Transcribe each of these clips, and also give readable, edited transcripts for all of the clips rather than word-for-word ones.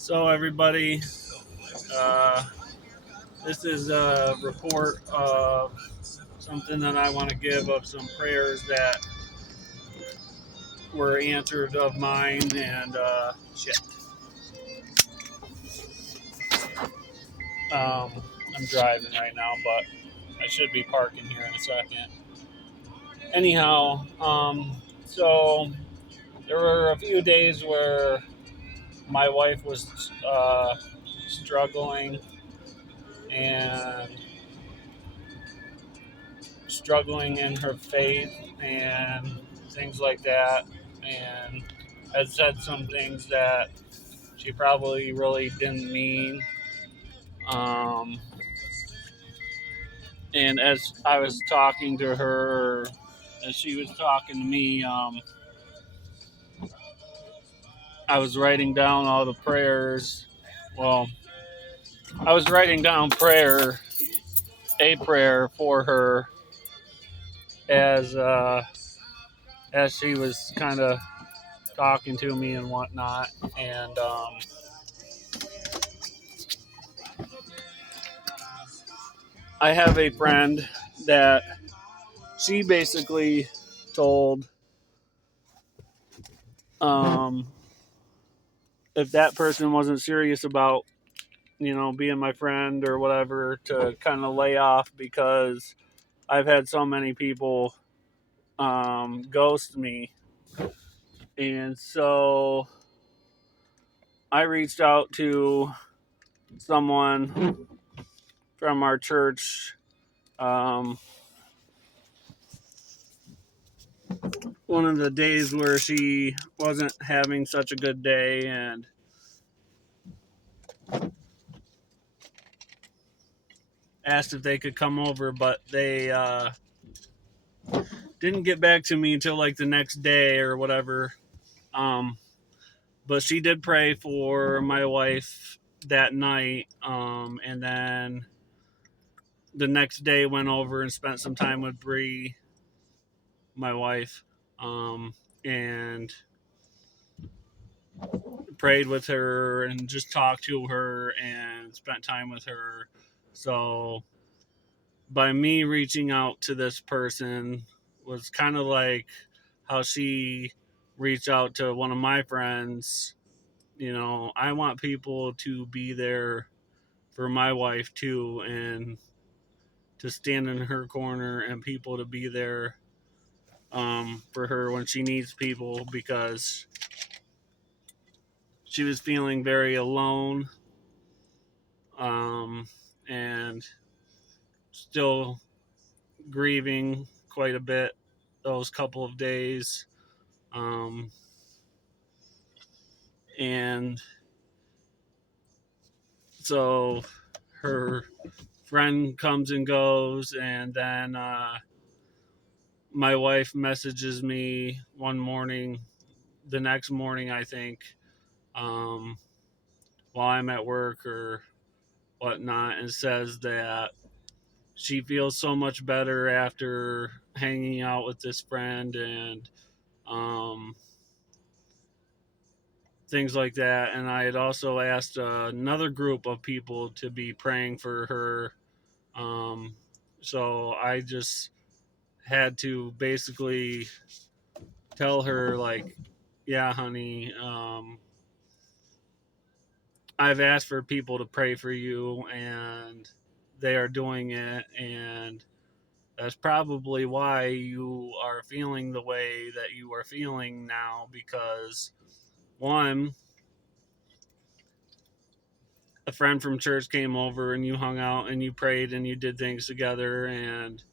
So, everybody, uh, this is a report of something that I want to give of some prayers that were answered of mine. And shit, um, I'm driving right now, but I should be parking here in a second. Anyhow, so there were a few days where my wife was struggling and struggling in her faith and things like that, and had said some things that she probably really didn't mean. Um, and as I was talking to her, as she was talking to me, I was writing down all the prayers. Well, I was writing down a prayer for her as as she was kind of talking to me and whatnot, and I have a friend that she basically told um, if that person wasn't serious about, being my friend or whatever, to kind of lay off because I've had so many people ghost me. And so I reached out to someone from our church. Um, one of the days where she wasn't having such a good day, and asked if they could come over, but they didn't get back to me until like the next day or whatever. Um, but she did pray for my wife that night, and then the next day went over and spent some time with Bree, my wife, and prayed with her and just talked to her and spent time with her. So by me reaching out to this person was kind of like how she reached out to one of my friends. I want people to be there for my wife too, and to stand in her corner, and people to be there for her when she needs people, because she was feeling very alone, and still grieving quite a bit those couple of days. Um, and so her friend comes and goes, and then my wife messages me one morning, the next morning, I think, um, while I'm at work or whatnot, and says that she feels so much better after hanging out with this friend, and um, things like that. And I had also asked another group of people to be praying for her. Um, so I just had to basically tell her, like, yeah, honey, I've asked for people to pray for you, and they are doing it. And that's probably why you are feeling the way that you are feeling now, because one, a friend from church came over and you hung out and you prayed and you did things together, and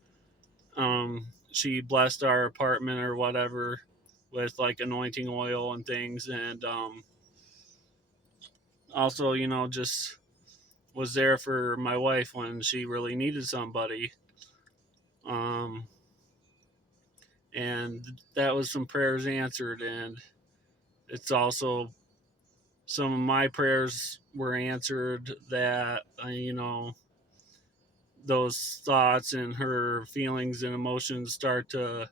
she blessed our apartment or whatever with like anointing oil and things, and also, just was there for my wife when she really needed somebody. um and that was some prayers answered, and it's also some of my prayers were answered, that those thoughts and her feelings and emotions start to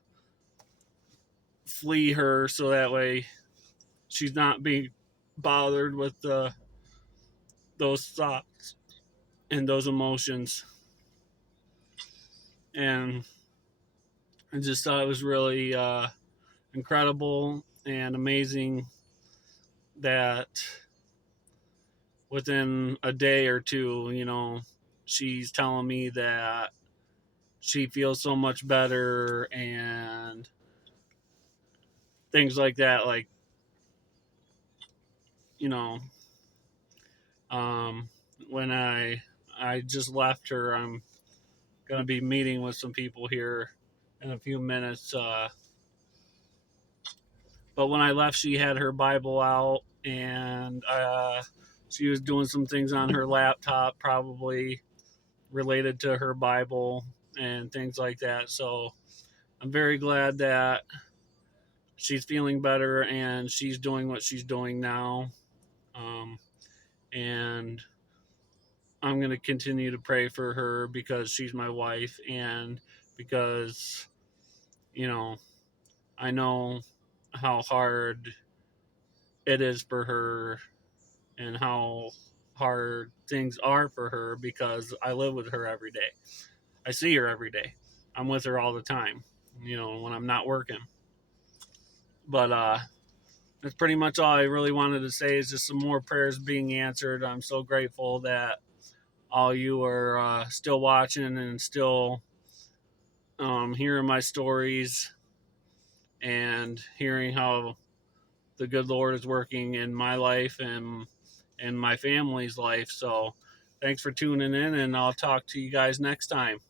flee her, so that way she's not being bothered with the those thoughts and those emotions. And I just thought it was really incredible and amazing that within a day or two, she's telling me that she feels so much better and things like that. Like, you know, um, when I just left her, I'm gonna be meeting with some people here in a few minutes. But when I left, she had her Bible out and she was doing some things on her laptop, probably related to her Bible and things like that. So I'm very glad that she's feeling better and she's doing what she's doing now. Um, and I'm going to continue to pray for her because she's my wife and because, you know, I know how hard it is for her and how hard things are for her because I live with her every day. I see her every day. I'm with her all the time, when I'm not working. But that's pretty much all I really wanted to say is just some more prayers being answered. I'm so grateful that all you are still watching and still hearing my stories and hearing how the good Lord is working in my life and in my family's life. So thanks for tuning in, and I'll talk to you guys next time.